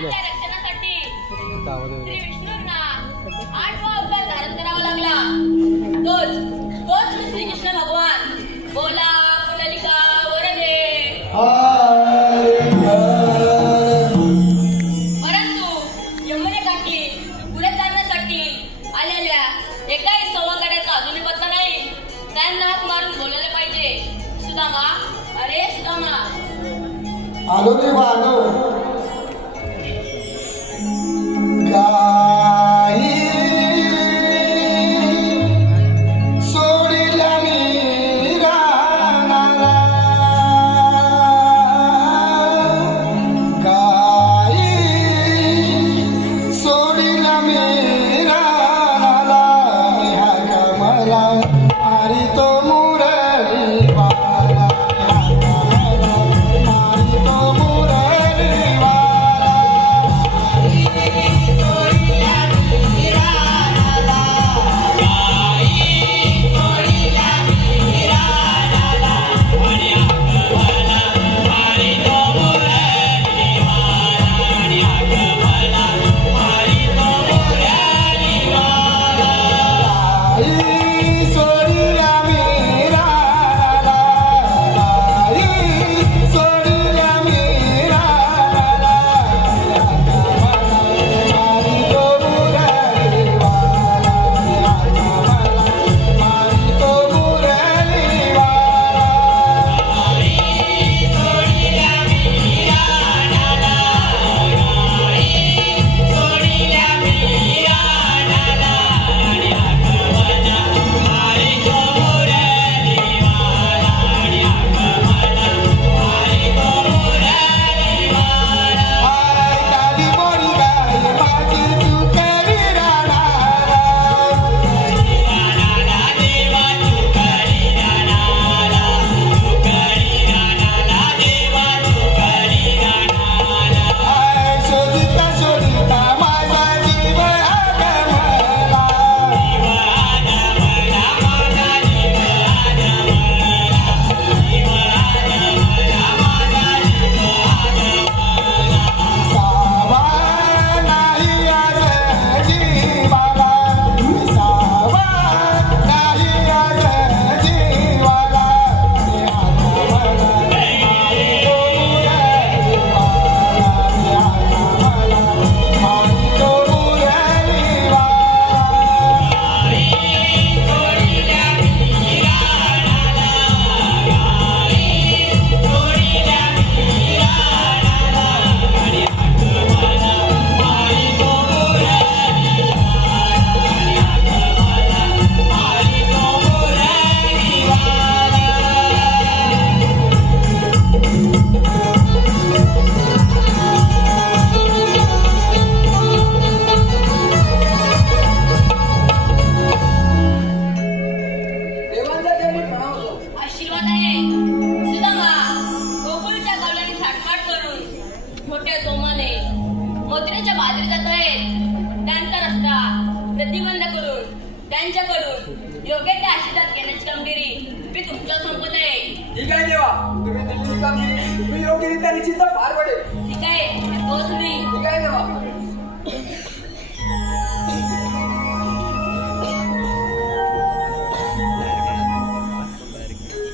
प्राणांच्या रक्षणासाठी श्री विष्णूंना 8वा अवतार धारण करावा लागला. तोच श्री कृष्ण भगवान. बोला पुंडलिका वरदे. परंतु यमुनेकाठी पुढे चालण्यासाठी आलेल्या एकाही संवादाचा अजूनही पत्ता नाही. त्यांना हाक मारून बोलायला पाहिजे. सुदामा, अरे सुदामा. आलो देवा आलो.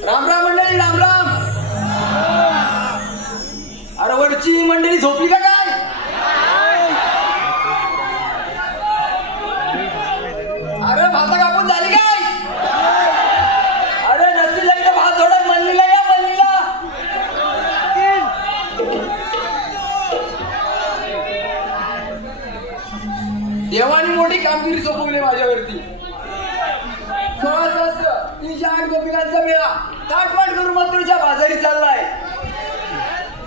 राम राम मंडळी, राम राम. अरे वरची मंडळी झोपली का काय? अरे भाता कापून झाली काय? अरे नसतील झाली तर भात सोडा. मंडळीला या, मंडळीला. देवानी मोठी कामगिरी सोपवली माझ्यावरती. 16 सहस्र 308 गोपिकांचा मेळा ताटवाट करून मथुरेच्या बाजारी चाललाय.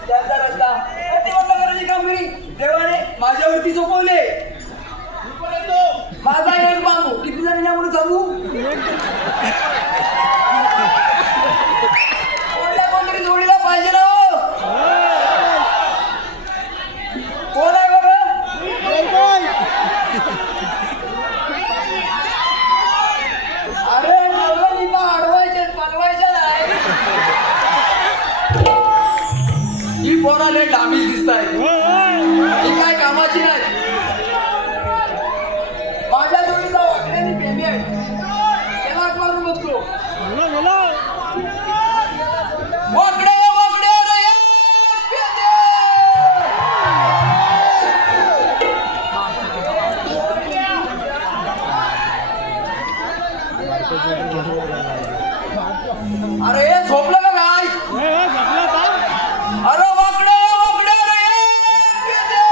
त्यांचा रस्ता प्रतिबंध करण्याची कामगिरी देवाने माझ्यावरती सोपवले. माझा एक बांबू किती जणी म्हणून सांगू? कोणत्या कोणतरी जोडीला पाहिजे ना. कोण आहे बघ? अरे नवरा अडवायचे पलवायच्या नाही. ही पोराले डामीज दिसत आहे. अशी नाही. माझ्या जोडीचा वाकड्याने प्रेमी आहे त्याला मारून बसतो. वाकड्या वाकड्या रे पेंदे. अरे झोपलं का काय? अरे वाकड्या वाकड्या रे पेंदे.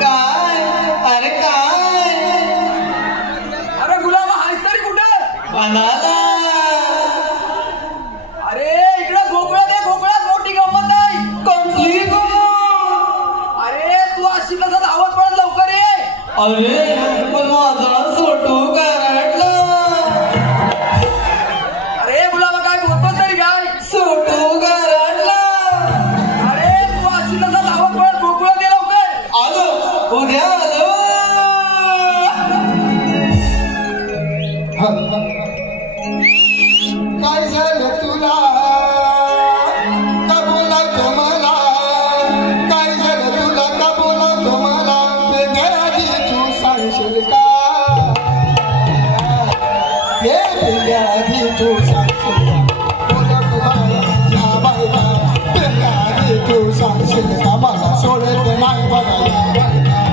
काय अरे काय अरे गुलाम हायस तरी कुठे? बनाला अरे इकडे गोकुळात आहे. गोकुळात मोठी गंमत नाही. कसली गंमत? अरे तू अशी तसं धावत पडत लवकर ये. अरे पण माझा सोटू कराडला. अरे गुलाबा काय बोलतोस तरी काय? सोटू कराडला. अरे तू अशी तसं धावत पडत गोकुळात ये लवकर. आलो उद्या आलो. काय झालं तुला का बोला तुम्हाला? काय झालं तुला का बोला तुम्हाला? आधी तू सांगशील का? हे आधी तू सांगशील का? बोला तुम्हाला या बायका. आधी तू सांगशील का? मला सोडत नाही बघा या बायका.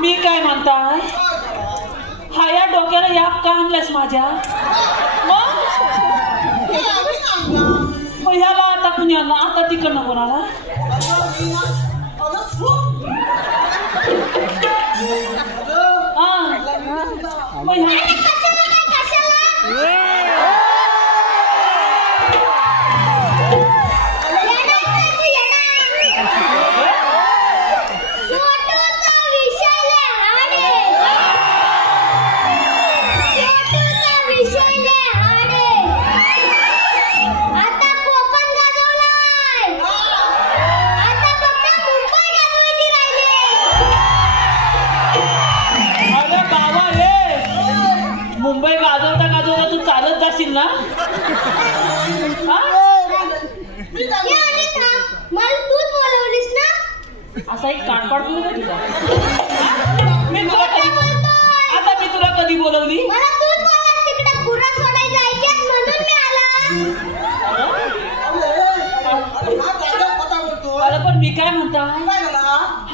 मी काय म्हणताय? हाया डोक्याला या का आणलंस माझ्या? मग ह्याला आता कुणाला? आता तिकडनं कोणाला? मुंबई गाजवता गाजवता तू चालत जाशील ना? असा एक कानपाड बोलू तुझा. आता मी तुला कधी बोलवली? अरे पण मी काय म्हणता,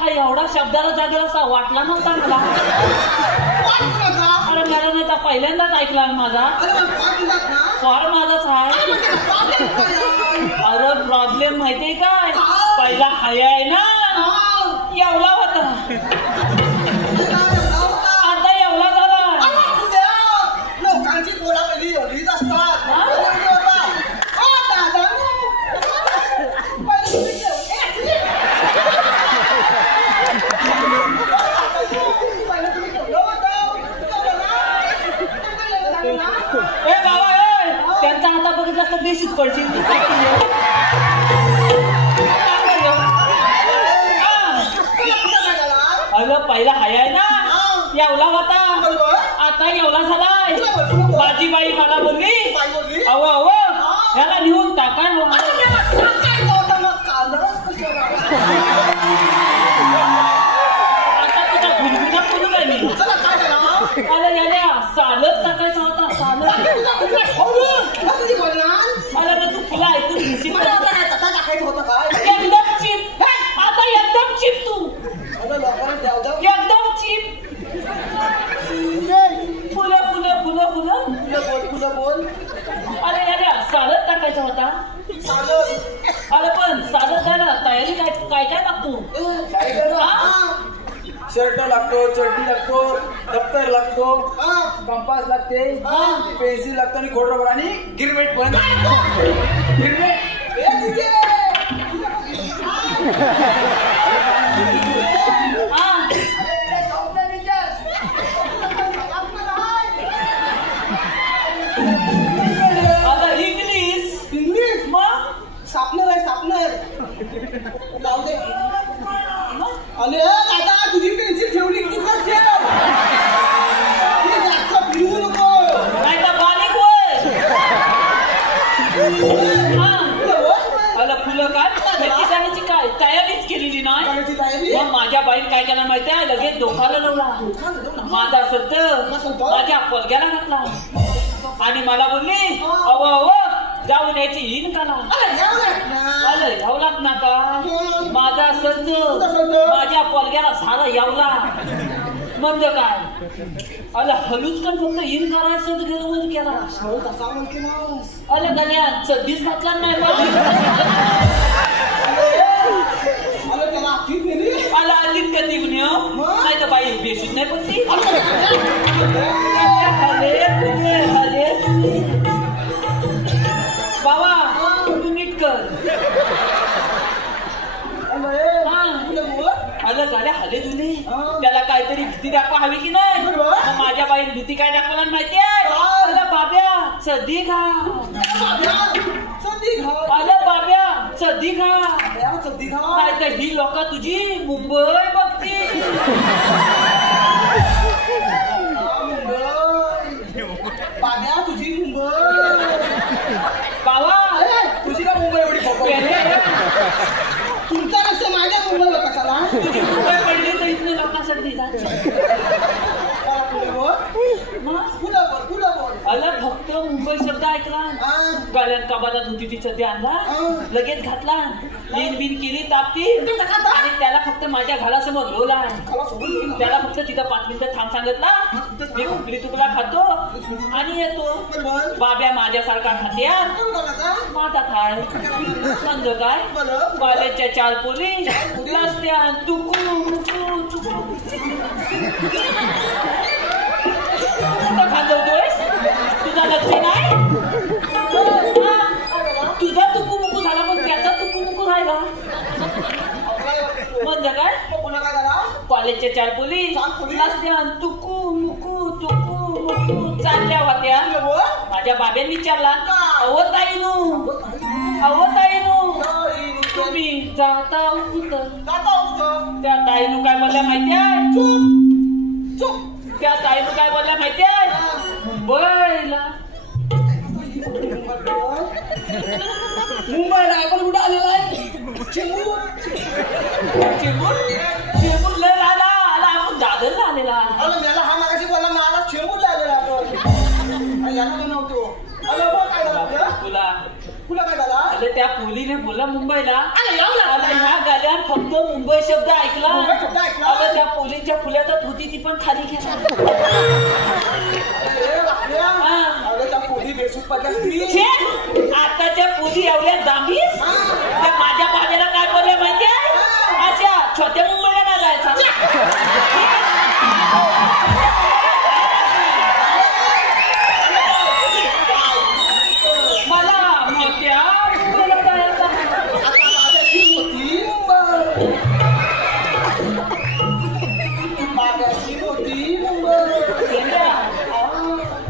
हा एवढा शब्दाला जागेल असा वाटला नव्हता मला. अरे मला नाही तर पहिल्यांदाच ऐकला माझा. फार माझाच आहे. अरे प्रॉब्लेम माहितीये काय, पहिला हाय आहे ना एवढा होता, आता एवढा झाला. लोकांची पोरा कधी एवढीच असतात. ए बाबा ए, त्यांचा हाता बघितला तर बेशीत पडशील. अगं पहिला हाय आहे ना एवढा होता, आता एवढा झालाय. माझी बाई मला बोलली अहो अहो याला लिहून टाका. आता तुझा गुणगुणा करू काय मी. अरे याला सालच टाकायचा होता, सालच. अरे मग तू तुला ऐकून घेशील एकदम चिप. आता एकदम चिप तू, एकदम चिप. फुलं फुलं फुलं फुलं बोल. अरे याला सालच टाकायचा होता. अरे पण सालच द्यायला तयारी काय काय काय लागतो. शर्ट लागतो, चड्डी लागतो, दप्तर लागतो, कंपास लागते, पेन्सिल लागतो आणि खोड रबर आणि गिरमेट पण. गिरमेट आता इंग्लिश मग सापनर आहे सापनर. जाऊ दे. अरे दादा तुझी पेन्सिल ठेवली की ठेव. फिरवू नको नाही तर बारीक होय. फुलं काय त्याची जाण्याची काय तयारीच केलेली नाही. मग माझ्या बाईने काय केलं माहितीये, लगेच डोकाला लावला. माझा संत माझ्या पलग्याला घातला आणि मला बोलली अहो अहो जाऊन यायची इन कला. आलं यावलाच ना का. माझा संत माझ्या पलग्याला झाला यावला म्हणजे काय. अला हलूच पण फक्त इन करायचं केला. अला गण्या सध्याच घातला नाही. आला आलीत का निघून नाही तर बाई बेसून नाही पण ती. बाबा तू नीट कर. आलं गाड्या हले जुने त्याला काहीतरी भीती दाखवा हवी की नाही. माझ्या बाईने भीती काय दाखवला माहितीये. बाब्या सदी घा. आलं बाब्या सदी घा नाही तर ही लोक तुझी मुंबई बघतील. बाब्या तुझी मुंबई. बाबा तुझी का मुंबई एवढी तुमचा लक्ष माझ्या मुंबई कशाला. तुझी मुंबई पडली तर इथनं लोकांसाठी आला फक्त मुंबई शब्द ऐकला. गाड्यात कबादात होती ती सध्या आणला लगेच घातला. लीन बिन केली तापती आणि त्याला फक्त माझ्या घरासमोर लोला. त्याला फक्त तिथं 5 मिनिटं थांब सांगितला. मी कुठली तुकला खातो आणि येतो. बाब्या माझ्यासारखा खात्यात माझा थाय समज काय. कॉलेजच्या 4 पोरी रस्त्यात खांदवतोयस. तुझा लक्ष नाही. तुझा तुकू मुकू झाला पण त्याचा तुकू मुकू राहिला म्हणजे काय. कॉलेजच्या 4 पोली रस्त्यात तुकू मुकू चालल्या होत्या. माझ्या बाब्याने विचारला अहो ताईनू तुम्ही जाता उतर. त्या ताईनू काय बोलल्या माहितीये. त्या ताईनू काय बोलल्या माहितीये. मुंबईला आपण कुठं आलेला आहे. चेंबूर लय आला आपण दादरला आलेला. मला हा मागाशी बोला मला चेंबूरला आलेला आपण. याला नव्हतो. तुला काय झाला. अरे त्या पोलीने बोला मुंबईला अरे ह्या गाड्यात फक्त मुंबई शब्द ऐकला अरे त्या पोलीच्या फुल्यातच होती ती पण खाली घेतला आताच्या पोली एवढ्या दाबीस त्या माझ्या बाबेला काय बोलल्या माहितीये अच्छा छोट्या मुंबईला ना जायचं मला मोठ्या मुंबईला जायचं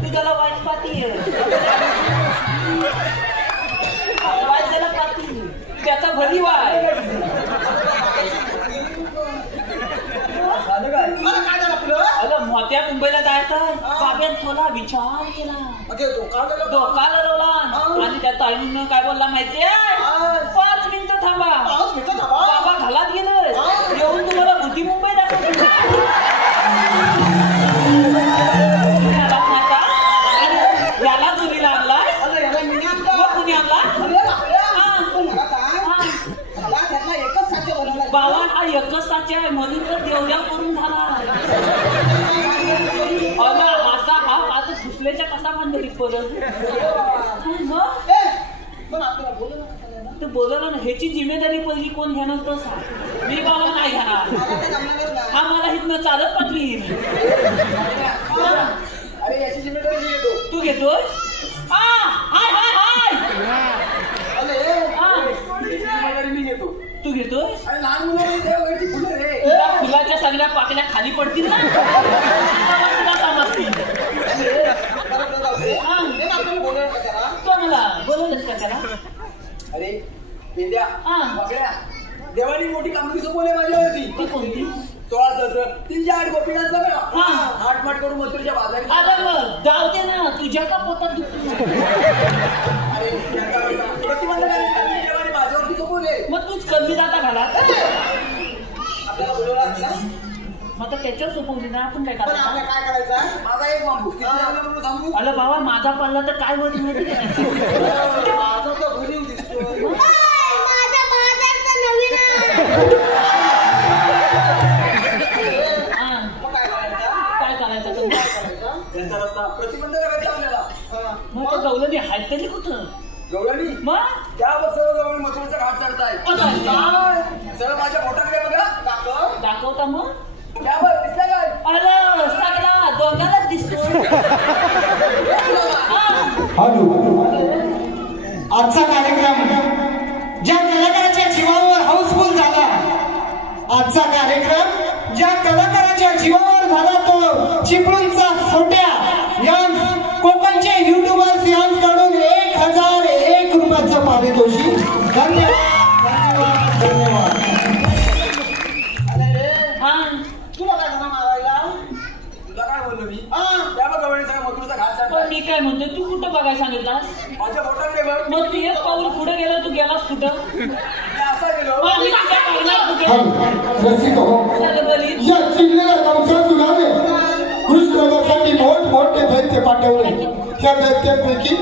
तू त्याला वाईट पाती वाईट पाती त्याचा भरी वाय अगं मोठ्या मुंबईला जायचं बाब्यात थोडा विचार केला धोका लढवला आणि त्या ताईनं काय बोलला माहितीये 5 मिनिटं थांबा बाबा घालात गेलं येऊन तुम्हाला मोठी मुंबई दाखवली याला तुम्ही लागला मग कुणी आणला बाबा हा एकच साचे आहे म्हणून तर देवल्या करून झाला असा हा आता फुसल्याच्या कसा बांधली परत तू बोलवलं ना ह्याची जिम्मेदारी पहिली कोण घेणार तर सांग मी बाबा नाही घेणार हा मला इथनं चालत पाठवी अरे याची जिम्मेदारी मी घेतो तू घेतोय हाय हाय हाय जिम्मेदारी मी घेतो तू घेतोय आणि लहान मुलं फुलं रे तुला फुलाच्या सगळ्या पाकल्या खाली पडतील ना तुला समजतील तो मला बोलवलंच का त्याला अरे पेंद्या बघड्या देवानी मोठी कामगिरी सोपवली माझ्यावरती ती कोणती 16 308 गोपीनाथचा मेळा हाटमाट करून मथुरेच्या बाजारी जाऊ दे ना तुझ्या का पोटात दुखतो अरे प्रतिबंध देवानी माझ्यावरती सोपवले मग तूच कमी जाता घालात आपल्याला बोलवला मग त्याच्यावर सोपवली ना आपण काय करायचं काय करायचं माझा एक बांबू थांबू अरे बाबा माझा पडला तर काय होत माहिती माझा तर घरी दिसतो काय करायचं त्यांचा रस्ता प्रतिबंध करायचा आपल्याला मग त्या गवळणी हात तरी कुठं गवळणी मग त्यावर सर्व गवळणी मथुरेचा घाट चढताय सर्व माझ्या बोटाकडे बघा दाखवता मग त्यावर दिसला काय अरे सगळा दोघांनाच दिसतो आजचा कार्यक्रम ज्या कलाकाराच्या जीवावर हाऊसफुल झाला आजचा कार्यक्रम ज्या कलाकाराच्या जीवावर झाला तो चिपळूणचा सोट्या यांस कोकणचे युट्यूबर्स यांकडून 1001 रुपयाचं पारितोषिक धन्यवाद धन्यवाद धन्यवाद तुला काय झाला मारायला तुला काय बोललो मी त्या बघ गवळणी सगळं मथुरेचा घाट चढताय मी काय म्हणतो तू कुठं बघायला सांगितलास माझ्या बोटाकडे बघ मग तू एक पाऊल पुढे गेला तू गेलास कुठं असा गेलो मी तुझ्या पावलात या चिडलेल्या कंसासुराने कृष्णवधासाठी मोठमोठे दैत्य पाठवले त्या दैत्यांपैकी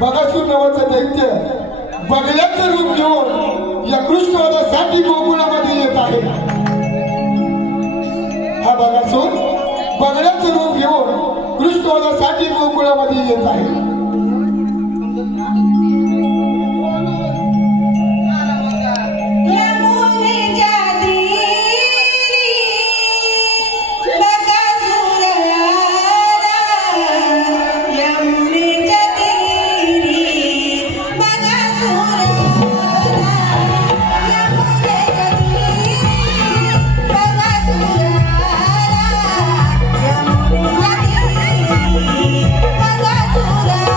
बगासूर नावाचं दैत्य बगल्याचं रूप घेऊन या कृष्णवधासाठी गोकुळामध्ये येत आहे हा बगासूर बगल्याचं रूप घेऊन कृष्णवधासाठी गोकुळामध्ये येत आहे Bagatura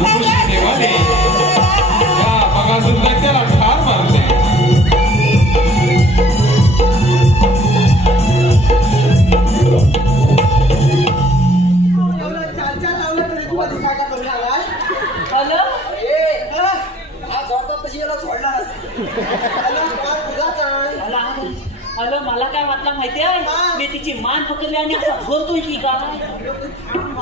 चौकशी देवाने या बघासून त्याला ठार मारले. हॅलो मला काय वाटलं माहिती आहे मी तिची मान पकडली आणि असा बोलतोय की काय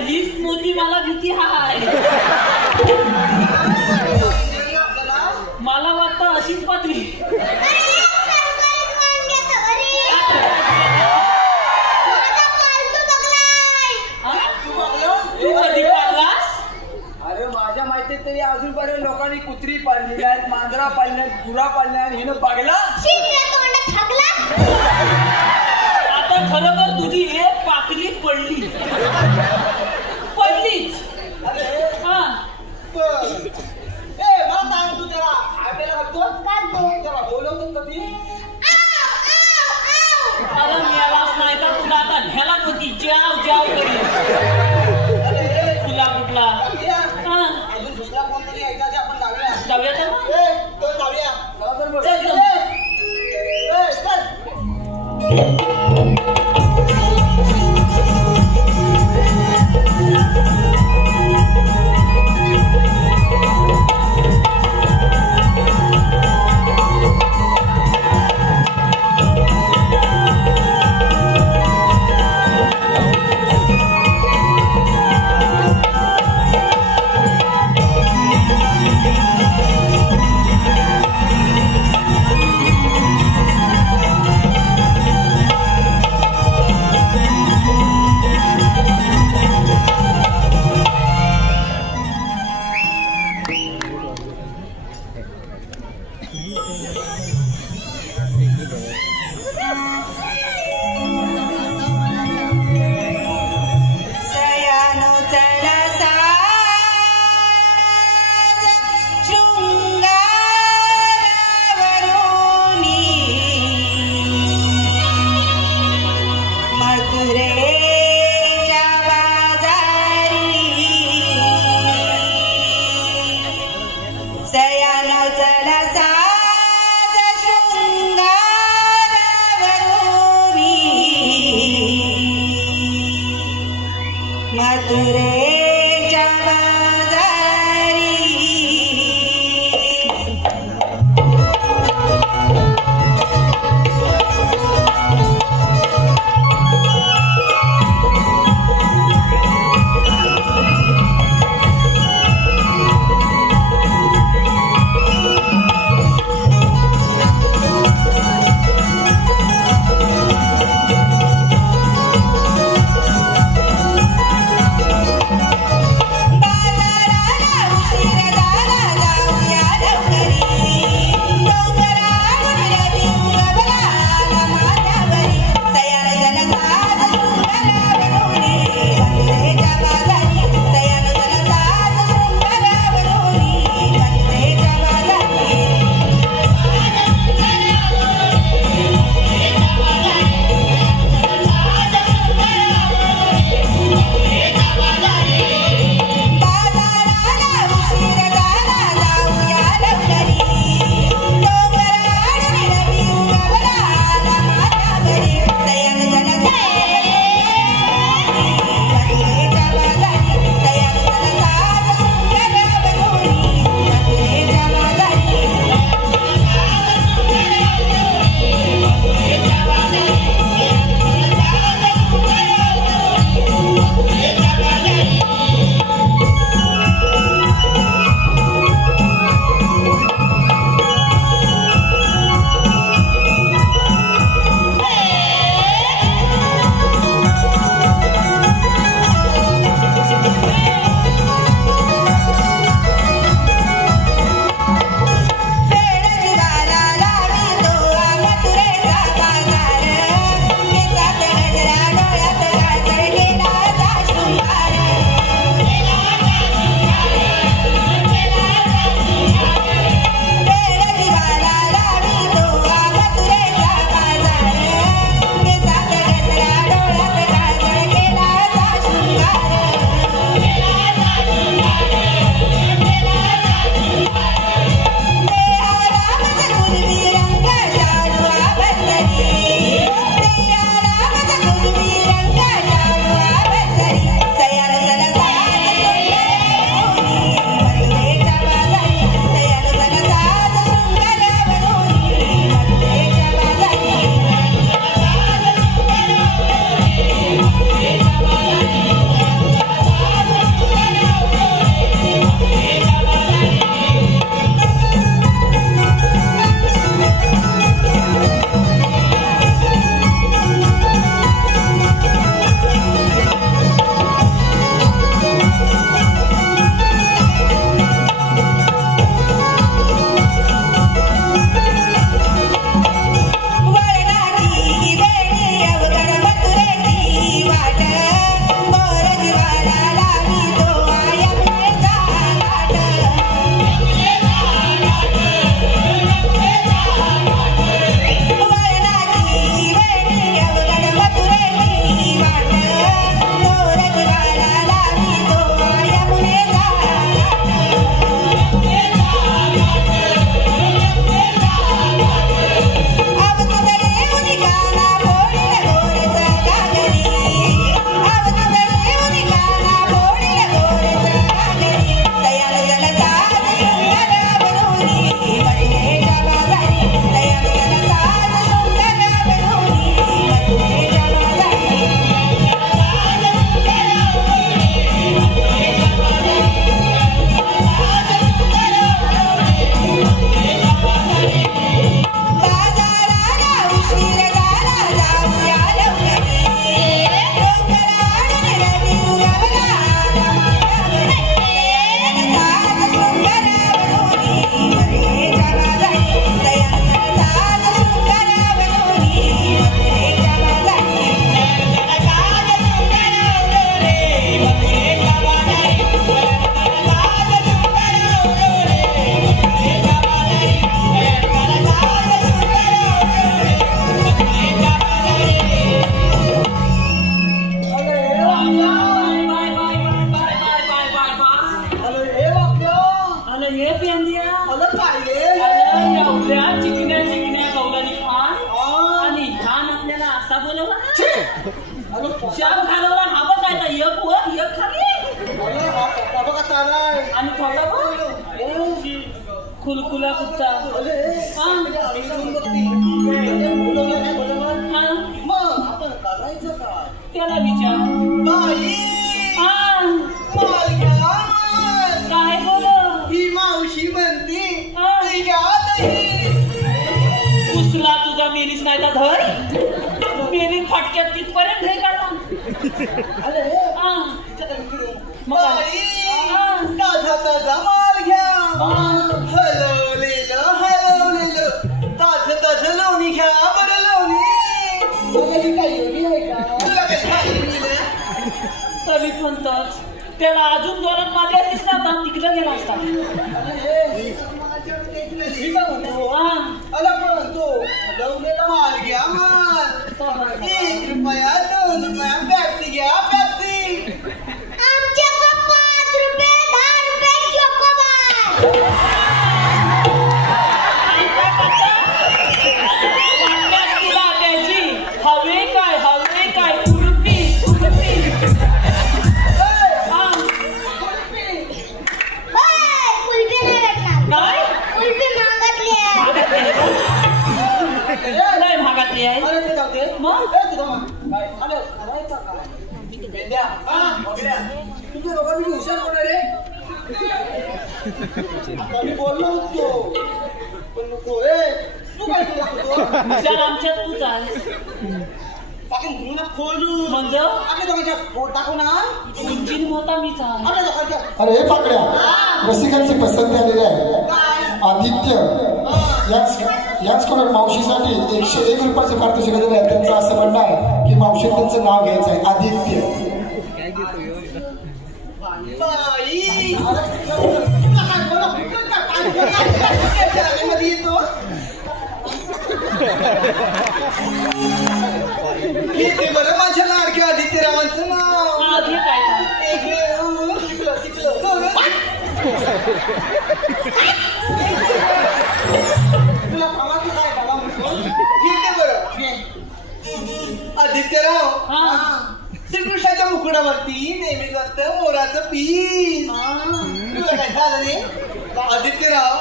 हीच मोठी मला भीती हाय मला वाटतं अशीच पातळी अरे माझ्या माहितीत तरी अजूनपर्यंत लोकांनी कुत्री पाळलेली आहेत मांजरा पाळल्या आहेत गुरा पाळल्या आहेत हिनं बघला आता खरोखर तुझी एक पाकली पडली पडलीच हा अरे मिळालाच नाही तर तुला आता ह्याला नव्हती जाव जाव करी तुला कुठला जाऊया तर रे पेंद्या अरे काय रे अरे एवढ्या चिकन्या चिकन्या गवळणी खान आणि ह्यान आपल्याला असा बोलवला अरे शाम घालवला हा बघ काय एक वर एक खाली अरे हा बाबा का चालाय आणि थोडा बघ खुलखुला कुत्ता हा मग आपण करायचं काय त्याला विचार बाई काय बोल ही मावशी म्हणते उसला तुझा मेलीस नाही तर धर मेली फटक्यात तिथपर्यंत हे काढला ताजा माल घ्या हलवलेलं ताज लोणी घ्या बरं लोणी तरी पण तच त्याला अजून जोरात मारले असतीस ना आता तिकडं गेला असता माल घ्या माल 1 रुपया 2 रुपया पॅप्सी घ्या पॅप्सी आमच्या 5 रुपये 10 रुपये चोकोबार तुला त्याची हवे काय कुल्फी नाही नाही भागातली आहे मग तुझ्या लोकांनी हुशार कोण रे बोललो होतो पण नको तू काय विचार आमच्यात तूच आहे खोलू म्हणजे आपल्या दोघांच्या फोट टाकू ना उंचीन मोठा मीच आहे आपल्या दोघांच्या अरे हे पाकड्या रसिकांची पसंती आलेली आहे आदित्य याचकडून मावशीसाठी 101 रुपयाचे पारितोषिक दिले आहे. त्यांचं असं म्हणणं आहे की मावशी त्यांचं नाव घ्यायचं आहे आदित्य. बरं माझ्या लाडक्या आदित्यरावांचं नाव आधी काय तुला प्रवास काय बाबा ठीक आहे बरं आदित्यराव श्रीकृष्णाच्या मुकुडावरती नेहमीच असतं मोराचं पीस तुला काय झालं रे आदित्यराव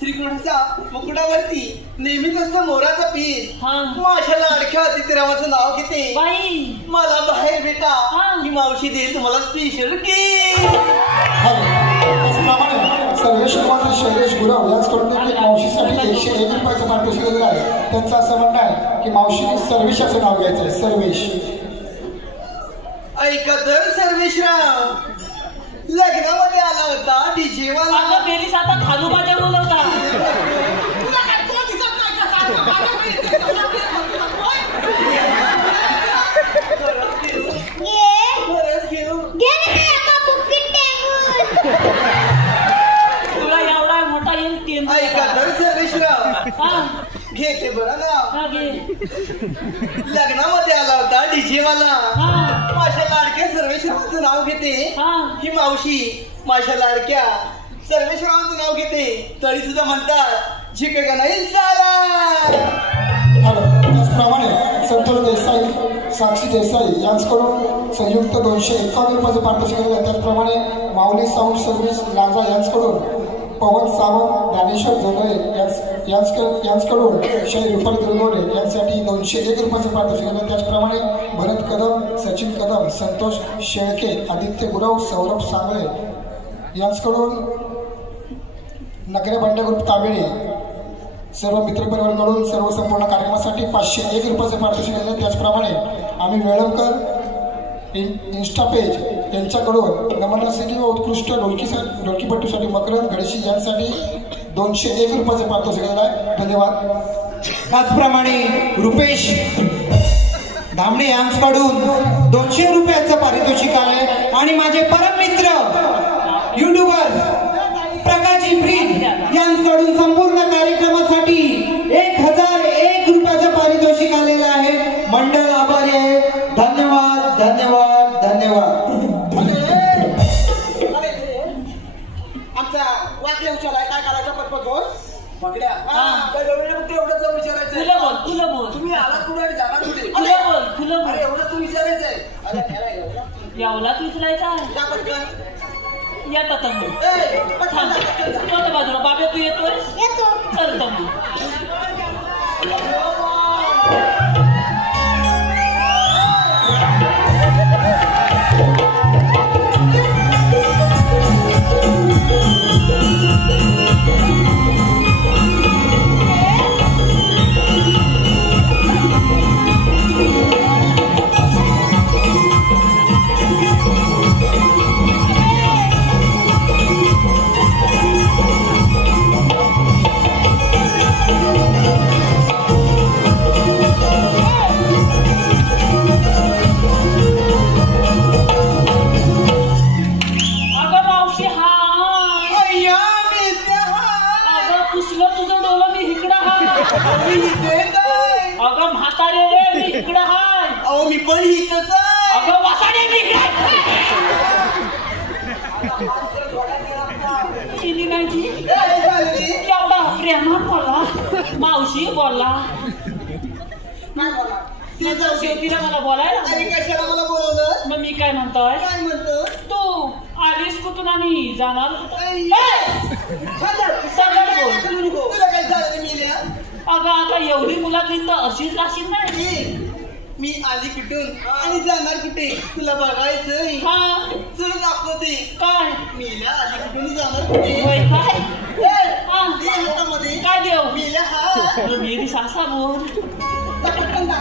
श्रीकृष्णाच्या मुकुटावरती नेहमीच असतं मोराचं पीस माझ्या लाडक्या आदित्यरावाचं नाव घेते मला बाहेर भेटा ही मावशी देईल तुम्हाला स्पेशल गिफ्ट. त्याचप्रमाणे सर्वेश कुमार शैलेश गुरव याचकडून देखील मावशीसाठी 101 रुपयाचं पारितोषिक दिलेलं आहे. त्यांचं असं म्हणणं आहे की मावशीने सर्वेशाचं नाव घ्यायचं आहे सर्वेश. ऐका तर सर्वेशराव लग्नामध्ये आला होता डीजे वाला बेलीस आता खालूबाजा बोलवता तुला एवढा मोठा येईल ऐका तर सर्वेशराव घेते बरं ना लग्नामध्ये आला होता डीजे वाला माझ्या लाडक्या सर्वेश्वरांचं नाव घेते ही मावशी माझ्या लाडक्या सर्वेश्वरांचं नाव घेते तरी सुद्धा म्हणतात झिकेगा नाही साला. त्याचप्रमाणे संतोष देसाई साक्षी देसाई यांच्याकडून संयुक्त 251 रुपयाचं पारितोषिक दिलं आहे. त्याचप्रमाणे माऊली साऊंड सर्व्हिस लांजा यांच्याकडून पवन सावंत ज्ञानेश्वर जोगळे यांच्याकडून शाही रुपाली दुर्गोरे यांसाठी 201 रुपयाचं पारितोषिक दिलं. त्याचप्रमाणे भरत कदम सचिन कदम संतोष शेळके आदित्य गुरव सौरभ सांगळे यांच्याकडून नगरे भांडे ग्रुप ताबेडे सर्व मित्रपरिवाराकडून सर्व संपूर्ण कार्यक्रमासाठी 501 रुपयाचं पारितोषिक दिलं. त्याचप्रमाणे आम्ही वेळवकर इंस्टा पेज यांच्याकडून नमनासाठी व उत्कृष्ट ढोलकीपट्टूसाठी मकरंद गणेशी यांसाठी 201 रुपयाचं पारितोषिक दिलं आहे. धन्यवाद. त्याचप्रमाणे रुपेश धामणे यांच्याकडून 200 रुपयाचं पारितोषिक आलंय आणि माझे परम मित्र युट्यूबर प्रकाशजी ब्रिज यांच्याकडून संपूर्ण कार्यक्रमासाठी 1001 रुपयाचं पारितोषिक आलेलं आहे. मंडळ आभारी आहे. धन्यवाद धन्यवाद धन्यवाद. आमचा वाकड्या उचलाय काय करायचं पटपट बोल बाकड्या काय गवळी फक्त एवढंच विचारायचंय फुलं बोल तुम्ही आलात कुठे आणि जाणार कुठे फुलं बोल अरे एवढंच तू विचारायचंय यावलाच विचारायचा जा पटकन या तंबू पटकन जा, पटकन जा. तो आता बाजूला बाबा तू येतोय येतो चल तंबू अगं म्हातारे मी इकडं हाय अहो मी पण इथंच आहे. अगं वासाडे मी इकडे केली नाही ती काय झालं रे? एवढा प्रेमात बोलला मावशी बोलला काय बोला ते जाऊ दे. शेवटीला मला बोलायला अरे कशाला मला बोलवलं मग मी काय म्हणतोय काय म्हणतो तू आलीस कुठून आणि जाणार तुला काय झालं रे मेल्या? अगं आता एवढी मुलातली तर अशीच राशील नाही मी आली कुठून आणि जाणार कुठे तुला बघायचंय हा चल दाखवते काय मेल्या आली कुठून जाणार कुठे होय काय हा. दे हातामध्ये काय देऊ मेल्या हा मेरी सासा बोल जा पटकन जा.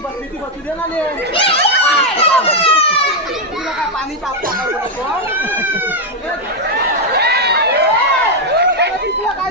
ती बसली दे ना ले तुला काय पाणी ताप टाकावं तुला काय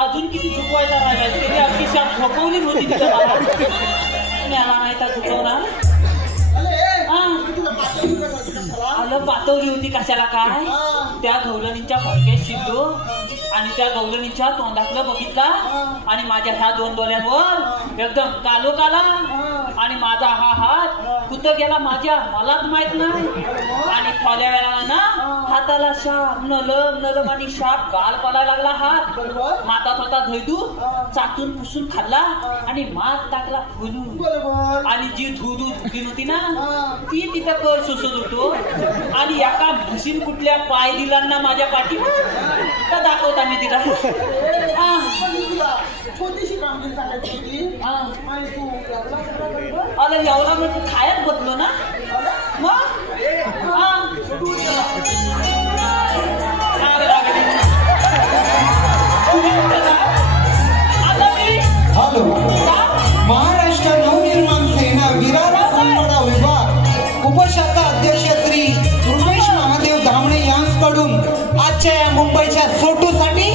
अजून किती झुकवायचा राहिला त्याने अगदी शाप झोपवली होती मला नाही तर झुकवणार आलं पातवली होती कशाला काय त्या गवलणीच्या फडक्यात शिरलो आणि त्या गवलणीच्या तोंडातलं बघितला आणि माझ्या ह्या दोन डोळ्यांवर एकदम कालो काला आणि माझा हा हात कुठं गेला माझ्या मलाच माहित नाही आणि थोड्या वेळाला ना हाताला शाप नलम आणि शाप गाल पडायला लागला हात माता होता धैदू चाटून पुसून खाल्ला आणि मात टाकला फुलून आणि जी धुदू धुकी नव्हती ना ती तिथं कर सुसत होतो आणि एका म्हशीन कुठल्या पाय दिला ना माझ्या पाठीवर तर दाखवता मी तिला छोटीशी कामगिरी सांगायची अरे एवढा मी खायच बदलो ना मग हॅलो महाराष्ट्र नवनिर्माण सेना विरार संपदा विभाग उपशाखा अध्यक्ष श्री रुपेश महादेव धामणे यांच्याकडून आजच्या या मुंबईच्या फोटोसाठी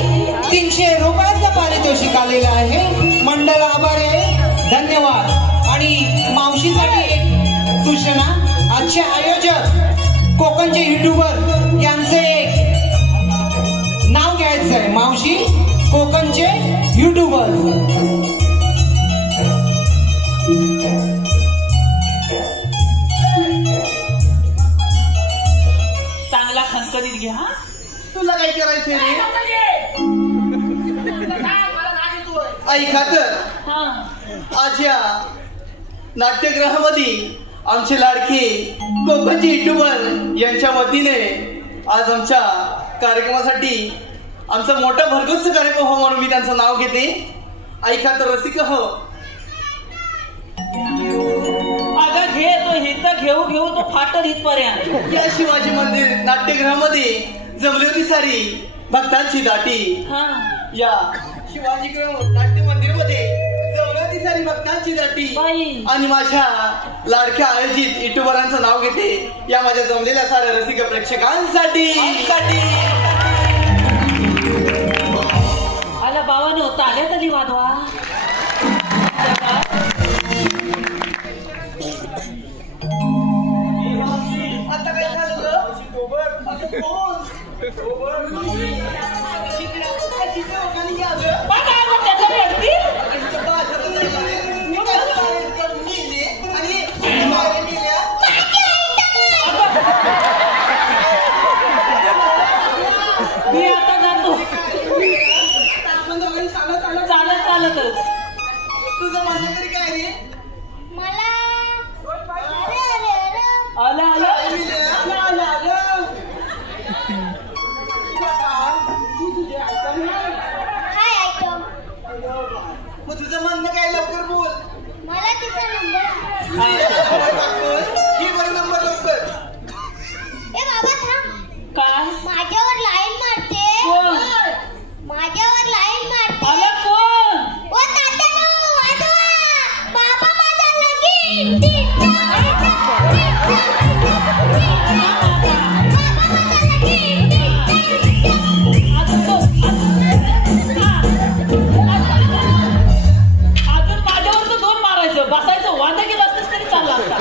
300 रुपयाचं पारितोषिक आलेलं आहे. मंडळ आभारी आहे, धन्यवाद. आणि मावशीसाठी एक सूचना, आजचे आयोजक कोकणचे युट्यूबर यांचे एक नाव घ्यायचं आहे. मावशी कोकणचे युट्यूबर चांगला खणखणीत घ्या. तुला काय करायचंय आई खातर आज या नाट्यगृहामध्ये आमचे लाडके कोकणचे युट्यूबर यांच्या वतीने आज आमच्या कार्यक्रमासाठी आमचा मोठा भरघोस कार्यक्रम हो म्हणून मी त्यांचं नाव घेते. आई खातर रसिक हो. अगं घे तो हित घेऊ तो फाटल इथपर्यंत. या शिवाजी मंदिर नाट्यगृहामध्ये जमली होती सारी भक्तांची दाटी. या शिवाजी नाट्य मंदिर मध्ये जमली होती सारी भक्तांची दाटी. आणि माझ्या लाडक्या आयोजित युट्यूबरांचं नाव घेते या माझ्या जमलेल्या साऱ्या रसिक प्रेक्षकांसाठी. आला बाबाने होता आल्या तरी वादवा. आता काय झालं मी आता जातो चालतच. तू तुझे आयटम आहे हाय आयटम मग तुझं म्हणणं काय लवकर बोल मला तिचा नंबर ही बरं नंबर लवकर ए बाबा थांब काय माझ्यावर लाईन मारते कोण? माझ्यावर लाईन मारते आला कोण ओ तात्यानो वाजवा बाबा माझा लगीन अजून माझ्यावर तर दोन मारायचं बसायचं वांदा गेलं असतंच तरी चालला असता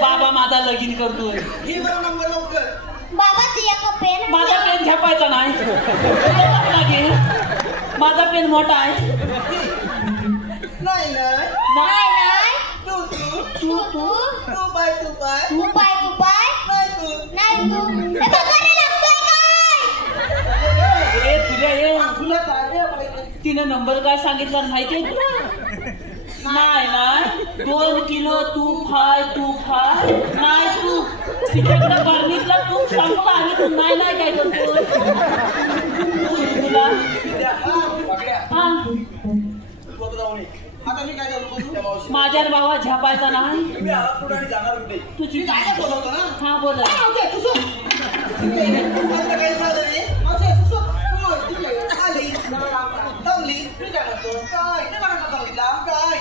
बाबा माझा लगीन करतोय ही बरं नंबर लवकर बाबा तुझ्या का पेन माझा पेन झेपायचा नाही तुझा घे. माझा पेन मोठा आहे नाही ना नाही नाही तू तू तू तू बाय तू पाय नाही तू नाही तू ए बाबा रे लागतोय काय ए तुझ्या ये तुला काय तिनं नंबर काय सांगितला माहितीये तुला नाही नाही 2 किलो तूप हाय नाही तू तिच्याकडे बर्नीतला तूप संपला आणि तू नाही काय करतो तुला हा आता मी काय करू माझ्या बाबा झेपायचा नाही मी आला पुढे आणि जाणार कुठे तुझी काय बोलवतो ना हा बोला आता काय झालं रे आली थांबली मी काय म्हणतो काय नाही मला सांगितला काय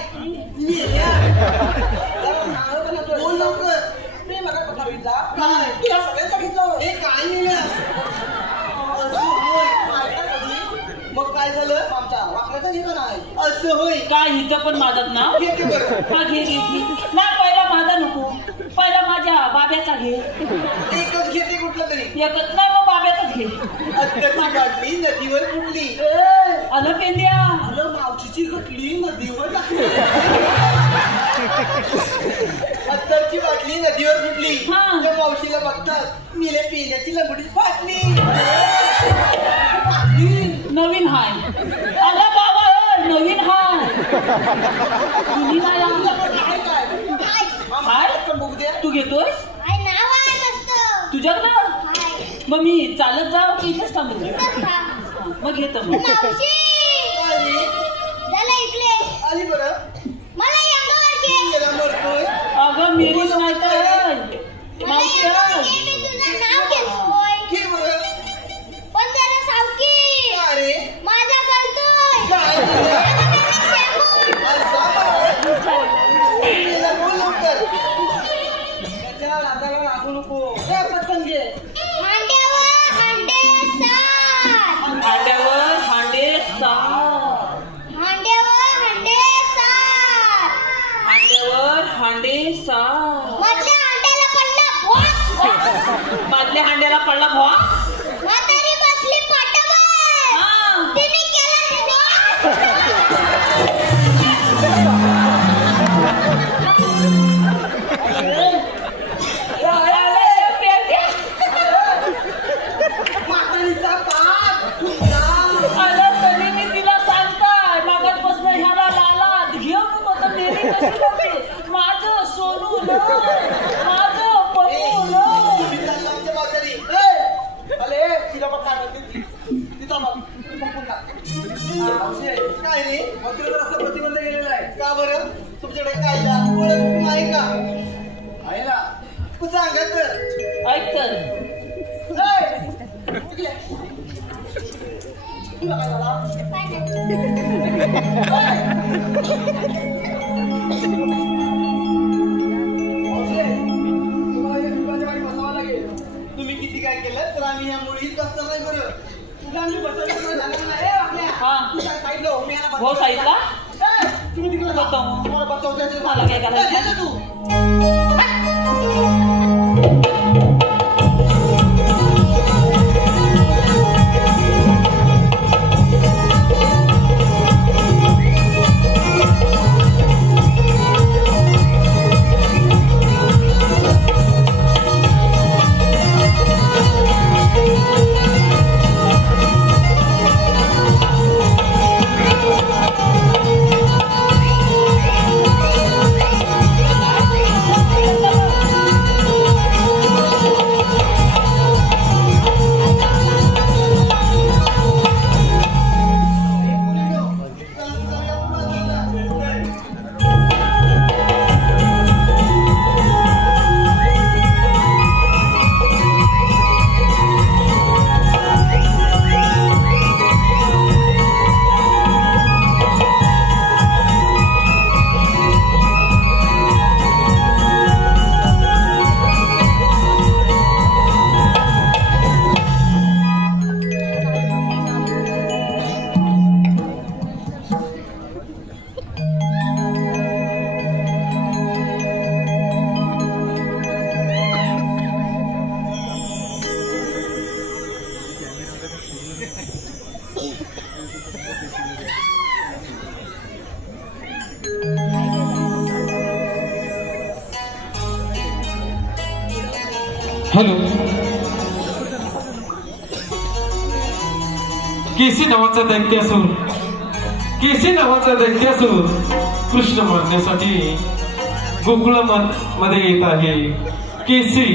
बोल लवकर मी मला कथा सांगितला काय तुला सगळ्यांचं सांगितलं हे काय नाही मग काय झालं आमच्या वाकड्याचं जीवन आहे असं होय काय हिचं पण माझं नाव घे की बरं हा घे नाही पहिला माझा नको पहिला माझ्या बाब्याचा घे एकच घेते कुठलं तरी एकच नाही मग बाब्याचाच घे अत्तरची बाटली नदीवर फुटली आलं पेंद्या अरे मावशीची घटली नदीवर टाकली अत्तरची बाटली नदीवर फुटली हा. त्या मावशीला बघतात मिले पिण्याची लंगोटी फाटली नवीन हाय आला बाबा नवीन हाय जुनी नाही आमच्या हाय पण बघू द्या तू घेतोयस हाय नाव आहे मस्त तुझ्याकडं हाय मग मी चालत जाव की इथेच थांबू मग घेतो मग मावशी आली झालं इकडे आली बरं मला अंगावर घे गेला मरतोय अगं मेरीच नाही तर मला मावशी अंगावर आहे. घे मी तुझं नाव घेतोय घे बरं पण जरा सावकी काय रे माझा गलतोय काय झालं? माझा तिला बोल लवकर त्याच्या नादाला लागू नको पटकन घे हांड्यावर हांडे सात हांड्यावर हांडे सात हांड्यावर हांडे सात हांड्यावर हांडे सात मधल्या हांड्याला पडला भोक मधल्या हांड्याला पडला भवा म्हातारी बसली पाटावर हा. तिने केला भोक म्हातारीचा पाठ फुटला अगं तरी मी तिला सांगताय मागासपासून ह्याला लालात घेऊ नको तर मेरी कशी करते माझं सोनू न माझं पळू न मी चाललो आमच्या म्हातारी अरे तिला बघ काय म्हणते तिचा बघ काय रे तिला असं प्रतिबंध केलेला आहे का बरं तुमच्याकडे कायदा ओळख आहे का आहे ना तू सांगा तर ऐक तर तुला काय झाला तुम्ही किती काय केलं तर आम्ही ह्या मुळीत बसणार नाही बरं तुला आम्ही बसवलं झालं नाही हा. तू काय सांगितलं मी यांना हो साईडला तुम्ही तिकडे जा. बसव. तुम्हाला बसवतायचं. मला काय करायचं? ए, घे ना तू हॅलो, केसी नावाचा दैत्यासूर कृष्ण मारण्यासाठी गोकुळामध्ये येत आहे. केसी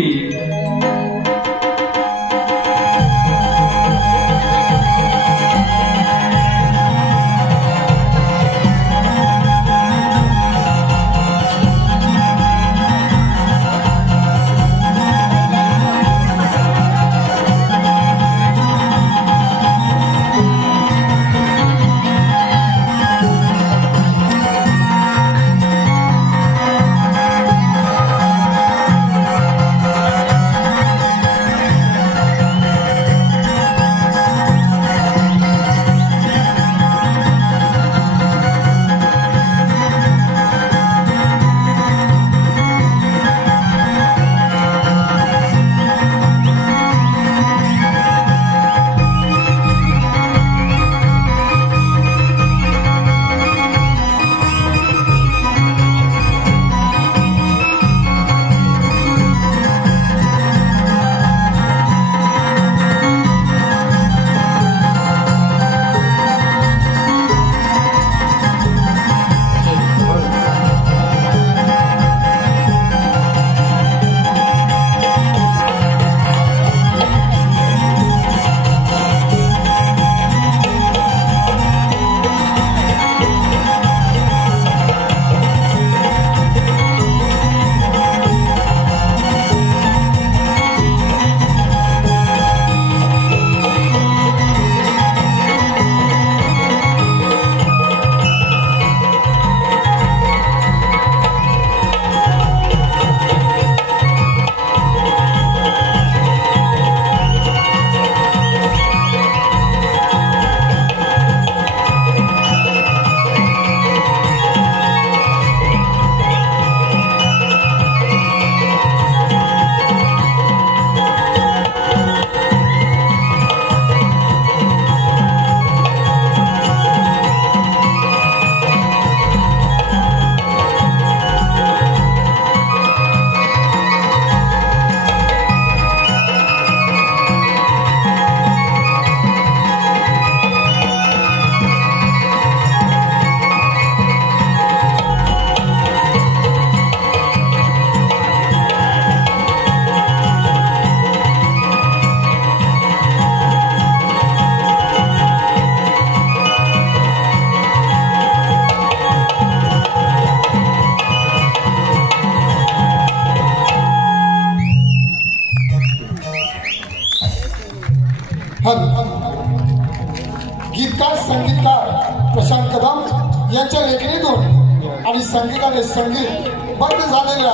गीतकार संगीतकार प्रशांत कदम यांच्या लेखणीतून आणि संगीताने संगीतबद्ध झालेल्या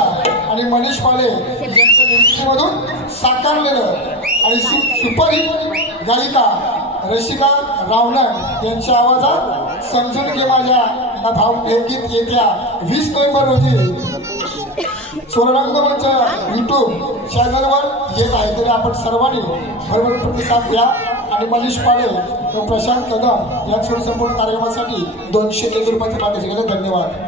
आणि मनीष पाले यांच्या निर्मितीमधून साकारलेलं आणि सुपरहिट गायिका रशिका रावणन यांच्या आवाजात समजून घे माझ्या भावगीत येत्या 20 नोव्हेंबर रोजी स्वररंगमंच YouTube चॅनलवर येत आहे. तरी आपण सर्वांनी भरभरून प्रतिसाद द्या आणि मनीष पाले व प्रशांत कदम यांच्या संपूर्ण कार्यक्रमासाठी 201 रुपयाचे पाठवले गेले. धन्यवाद.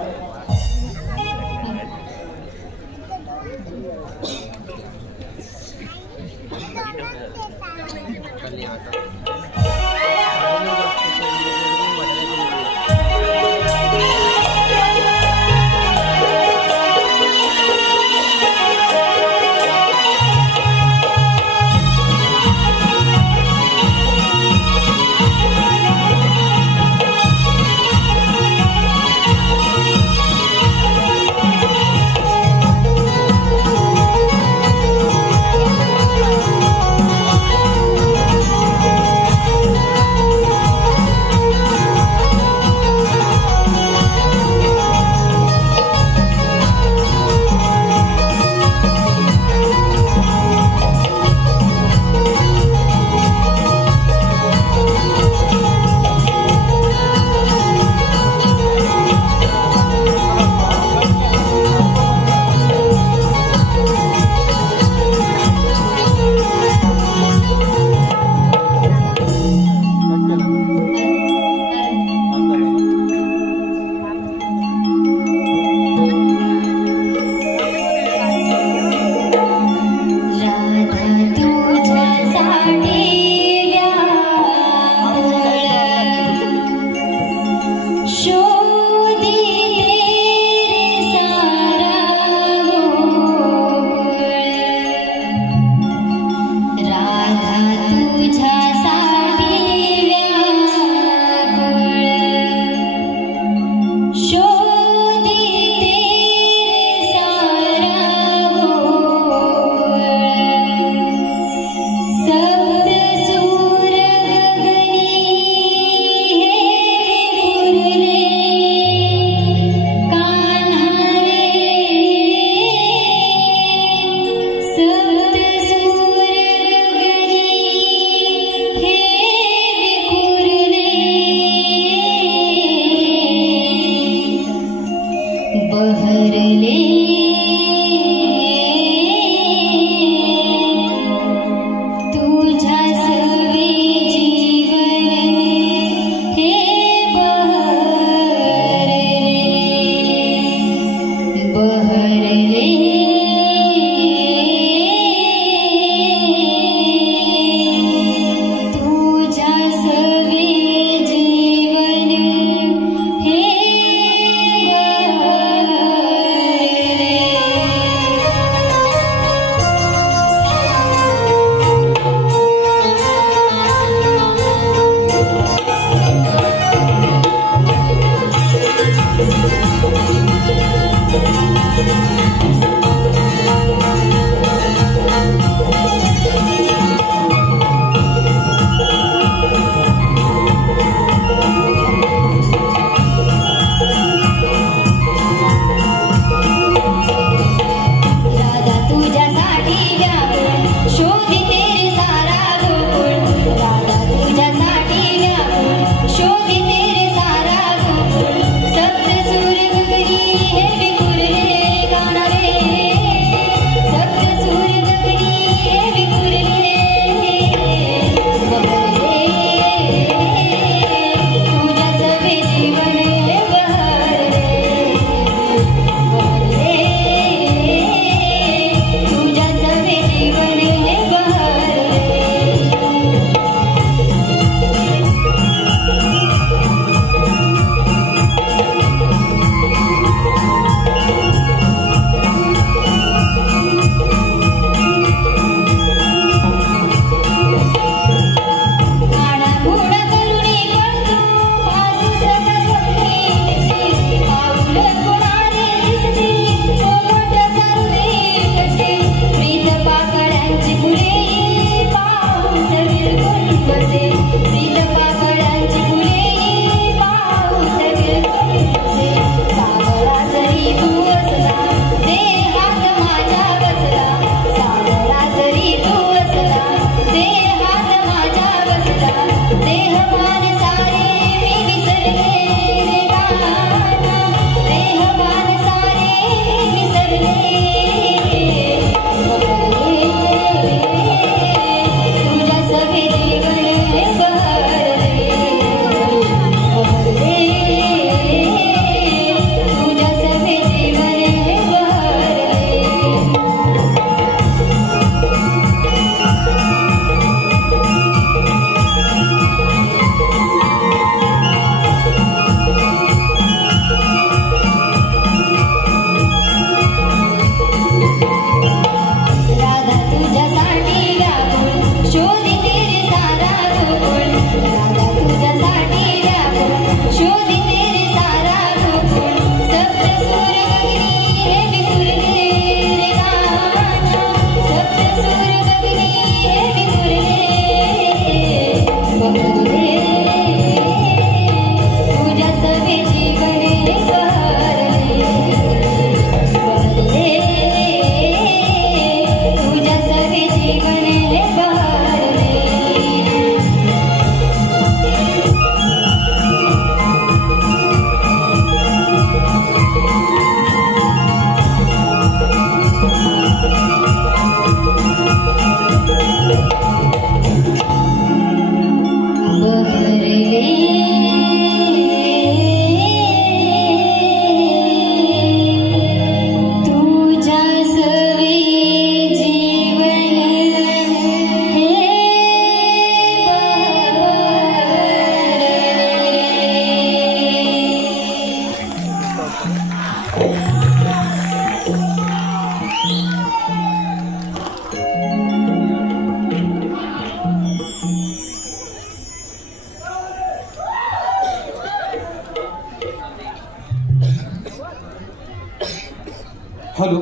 हॅलो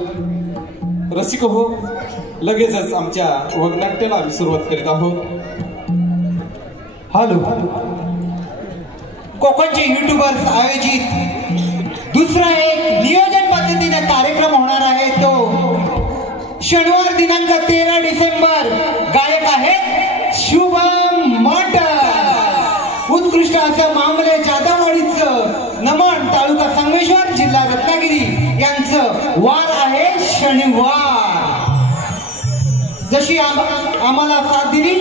रसिक हो, लगेचच आमच्या वगनाट्याला आम्ही सुरुवात करीत आहोत. हॅलो कोकणचे युट्यूबर्स आयोजित दुसरा एक नियोजन पद्धतीने कार्यक्रम होणार आहे. तो शनिवार दिनांक 13 डिसेंबर. गायक आहेत शुभम मटर. उत्कृष्ट असं मामले जाधववाडीचं नमन तालुका संगमेश्वर जिल्हा रत्नागिरी यांचं वार आहे शनिवार. जशी आम्हाला साथ दिली